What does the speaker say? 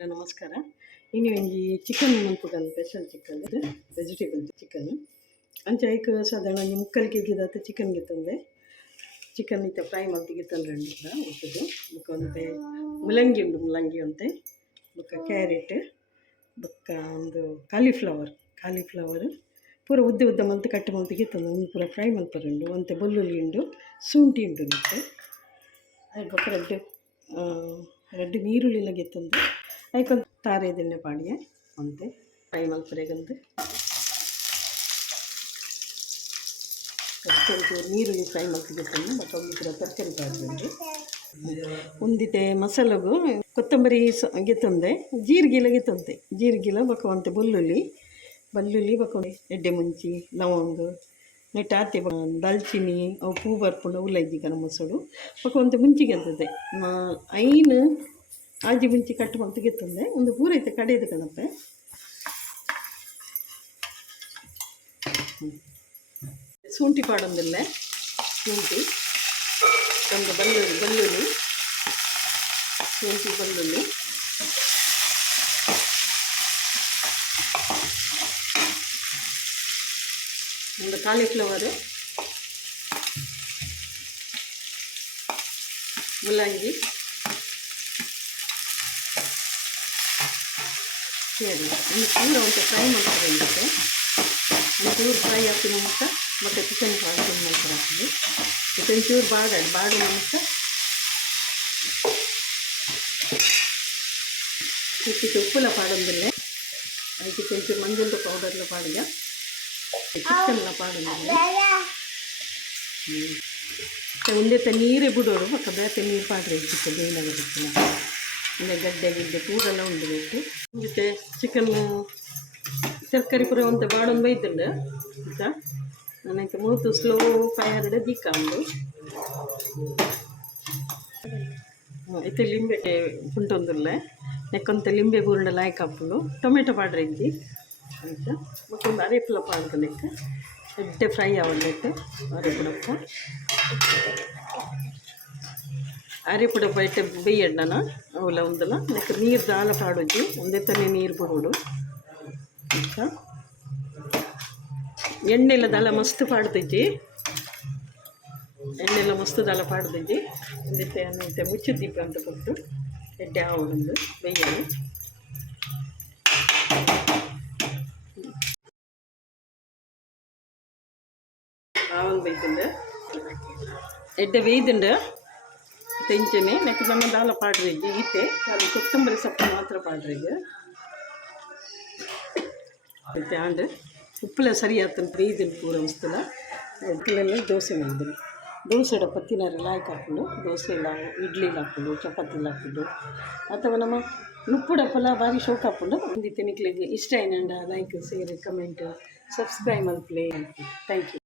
ನಮಸ್ಕಾರ. ಇನ್ನು ಈ ಚಿಕನ್ ಮನ್ಪುಗಲ್ ಸ್ಪೆಷಲ್ ಚಿಕನ್ ಇದು ವೆಜಿಟೇಬಲ್ ಚಿಕನ್ ಅಂಚ ಐಕ್ ಸಾಧಾರಣ ನಿಮ್ಮ ಮುಕ್ಕಲ್ ಚಿಕನ್ ಚಿಕನ್ಗೆ ತಂದೆ ಚಿಕನ್ ಇತ್ತ ಫ್ರೈ ಮಲ್ತಿಗೆ ಅಂತ ಒಟ್ಟದು ಬೊಕ್ಕ ಮುಲಂಗಿ ಉಂಡು ಮುಲಂಗಿ ಅಂತೆ ಬೊಕ್ಕ ಕ್ಯಾರೆಟ್ ಬೊಕ್ಕ ಒಂದು ಕಾಲಿಫ್ಲವರ್ ಕಾಲಿಫ್ಲವರ್ ಪೂರ ಉದ್ದ ಉದ್ದ ಮಲ್ತು ಕಟ್ಟು ಮಲ್ತು ಗಿತ್ತಂದು ಒಂದು ಪೂರ ಫ್ರೈ ಮಲ್ಪರುಂಡು ಅಂತೆ ಬೆಳ್ಳುಳ್ಳಿ ಉಂಡು ಶುಂಠಿ ಉಂಡು ಮತ್ತೆ. ಅದು ರೆಡ್ ರೆಡ್ ರೆಡ್ ನೀರುಳ್ಳಿಲ ಗೆತ್ತಂದು ಐಕೊಂದು ತಾರೆ ಪಾಡಿಗೆ ಒಂತೆ ಫ್ರೈ ಮಲ್ಪರೆಗಂದು ಫಸ್ಟ್ ನೀರು ಫ್ರೈ ಮಾಡ್ತೀನಿ ಮತ್ತು ಒಂದು ಕೂಡ ತರಕಾರಿ ಪಾಡ್ಬೇಕು ಒಂದಿತೆ ಮಸಾಲೆಗೂ ಕೊತ್ತಂಬರಿ ಸ ಗೆತ್ತಂದೆ ಜೀರಿಗೆಲ ಗೆತ್ತಂತೆ ಜೀರಿಗೆಲ ಬೊಕ ಒಂತೆ ಬೆಳ್ಳುಳ್ಳಿ ಬೆಳ್ಳುಳ್ಳಿ ಬೊಕ ಎಡ್ಡೆ ಮುಂಚಿ, ಲವಂಗ, ನೆಟ್ಟ ಆತೆ ದಾಲ್ಚಿನಿ ಅವು ಪೂ ಬರ್ಪುಂಡು ಉಲೈಜಿ ಗರಂ ಮಸಾಲು ಬೊಕ ಒಂತೆ ಮುಂಚಿಗೆ ಅಂತದೆ ಐನ್ ಆಜಿ ಮುಂಚಿ ಕಟ್ಟು ಮಂತ್ ಗೆತ್ತಂದೆ ಒಂದು ಪೂರೈತೆ ಕಡೆಯದು ಕಣಪ್ಪೆ ಶುಂಠಿ ಪಾಡೊಂದಿಲ್ಲ. ಶುಂಠಿ. ಒಂದು ಬೆಳ್ಳುಳ್ಳಿ ಬೆಳ್ಳುಳ್ಳಿ. ಶುಂಠಿ, ಬೆಳ್ಳುಳ್ಳಿ. ಒಂದು ಕಾಲಿಫ್ಲವರ್ ಮುಲ್ಲಂಗಿ. చేయాలి ಇಲ್ಲಿ కూర ಒಂದು ಫ್ರೈ ಮಾಡ್ತಾರೆ ಮತ್ತೆ ಒಂದು ಚೂರು ಫ್ರೈ ಹಾಕಿದ ಮುಕ್ತ ಮತ್ತು ಚಿಕನ್ ಹಾಕಿದ ನಂತರ ಹಾಕ್ತೀವಿ ಚಿಕನ್ ಚೂರು ಬಾಡಾಡಿ ಬಾಡಿದ ಮುಕ್ತ ಉಪ್ಪಿಟ್ಟು ಉಪ್ಪುಲ ಪಾಡೊಂದಿಲ್ಲ ಅದು ಚಿಕನ್ ಚೂರು ಮಂಜುಂದು ಪೌಡರ್ಲು ಪಾಡಿಲ್ಲ. ಚಿಕನ್ಲ ಪಾಡೊಂದಿಲ್ಲ ಒಂದೇ ತ ನೀರೇ ಬಿಡೋರು, ಮತ್ತು ಬೇತೆ ನೀರು ಪಾಡ್ರಿ ಚಿಕನ್ ಏನಾಗುತ್ತೆ ಆಮೇಲೆ ಗಡ್ಡೆ, ಗಿಡ್ಡೆ ಪೂರಲ್ಲ ಉಂಡ್ಬೇಕು ಜೊತೆ ಚಿಕನ್ ತರಕಾರಿ ಪೂರ ಅಂತ ಬಾಡೊಂದು ಬೈತುಂಡು ಆಯ್ತಾ? ನನಗೆ ಮೂತು ಸ್ಲೋ ಫೈವ್ ಹಂಡ್ರೆಡ್ ದೀಕ ಉಂಡು ಐತೆ ಲಿಂಬೆ ಪುಂಟೊಂದುಲ್ಲೆ ನೆಕ್ಕೊಂತ ಲಿಂಬೆ ಬೂರುಂಡ ಲಾಯ್ಕ್ ಹಾಕೊಂಡು ಟೊಮೆಟೊ ಪಾಡ್ರೆ ಇಂಜಿ ಆಯಿತಾ? ಮತ್ತೊಂದು ಅರೆಪುಲ ಪಾಡ್ದು ನೆಕ್ಕ ಎಡ್ಡೆ ಫ್ರೈ ಆವಲ್ಲೆಟ್ಟು ಅರೆಪುಡಪ್ಪ ಅರೆಪುಡ ಬೈಟ್ ಬೇಯಡ್ಡನ ಅವಲ ಒಂದಲ್ಲ ನೆಕ್ಕ ನೀರು ದಾಲ ಪಾಡೋಜಿ ಒಂದೇ ತಲೆ ನೀರು ಬಿಡೋಡು ಅಂತ ಎಣ್ಣೆಲ್ಲ ದಾಲ ಮಸ್ತ್ ಪಾಡ್ದಜ್ಜಿ ಎಣ್ಣೆಲ್ಲ ಮಸ್ತ್ ದಾಲ ಪಾಡ್ದಜ್ಜಿ ಒಂದೈತೆ ಅನ್ನೈತೆ ಮುಚ್ಚು ದೀಪ ಅಂತ ಕೊಟ್ಟು ಎಡ್ಡೆ ಆವೊಂದು ಬೇಯಲು ಆವೊಂದು ಬೈತುಂಡು ಎಡ್ಡೆ ಬೇಯ್ದುಂಡು ತೆಂಚನೆ ನೆಕ್ಸ್ಟ್ ನಮ್ಮ ದಾಲ ಪಾಡ್ರಿಗೆ ಈತೆ ಅದು ಕೊತ್ತಂಬರಿ ಸೊಪ್ಪು ಮಾತ್ರ ಪಾಡ್ರಿಗೆ ಮತ್ತೆ ಆಂಡ್ ಉಪ್ಪುಲ ಸರಿ ಆತನ ಬೇಯ್ದಿನ ಪೂರ ಉಸ್ತಲ ಉಪ್ಪುಲೆಲ್ಲ ದೋಸೆ ಮಾಡಿದ್ರು ದೋಸೆಡ ಪತ್ತಿನಾರ ಲಾಯ್ಕ್ ಹಾಕೊಂಡು ದೋಸೆ ಇಲ್ಲ ಇಡ್ಲಿ ಹಾಕೊಂಡು ಚಪಾತಿ ಹಾಕೊಂಡು ಅಥವಾ ನಮ್ಮ ನುಪ್ಪುಡಪ್ಪಲ ಭಾರಿ ಶೋಕ್ ಹಾಕೊಂಡು ಒಂದು ತಿನಿಕ್ಲಿಗೆ ಇಷ್ಟ ಏನಂಡ like share comment subscribe ಮಲ್ಪ್ಲೇ thank you